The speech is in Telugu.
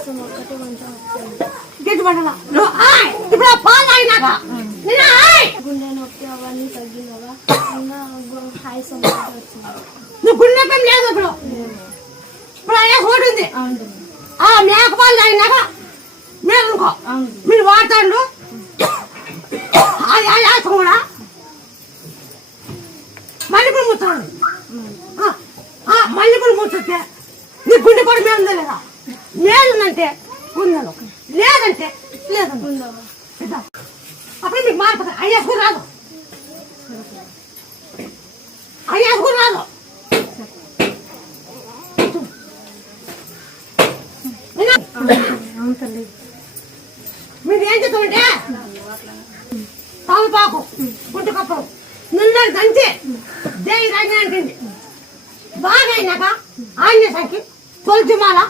ఆయాసం ఒక్కటే కొంచెం గట్టి పడాల ఇప్పుడు పాలు అయినాక గుండె నొప్పి అవన్నీ తగ్గినవా ఆయాసం వచ్చింది. నువ్వు గుండె నొప్పి లేదు ఇప్పుడు ఆయాసం ఒకటి ఉంది. మేక పాలు అయినాక మేకనుకో మీరు వాడతాడు ఆయాసం కూడా మల్లెపూలు ముచ్చాడు. మల్లెపూలు ముచ్చొస్తే నీ గుండె కూడా మేలుందా లేదా? మేలుందంటే ఉందను, లేదంటే లేదను. అప్పుడు మీకు మారిపోతుంది. అయ్యాసు కూడా రాదు, అయ్యాసు కూడా రాదు. మీరు ఏం చేస్తామంటే తమలపాకు గుంటు కప్పం నిన్నటి దంచి దేవి రాజ్యానికి బాగా అయినాక ఆంజనేయ సంఖ్య తొలిచిమాల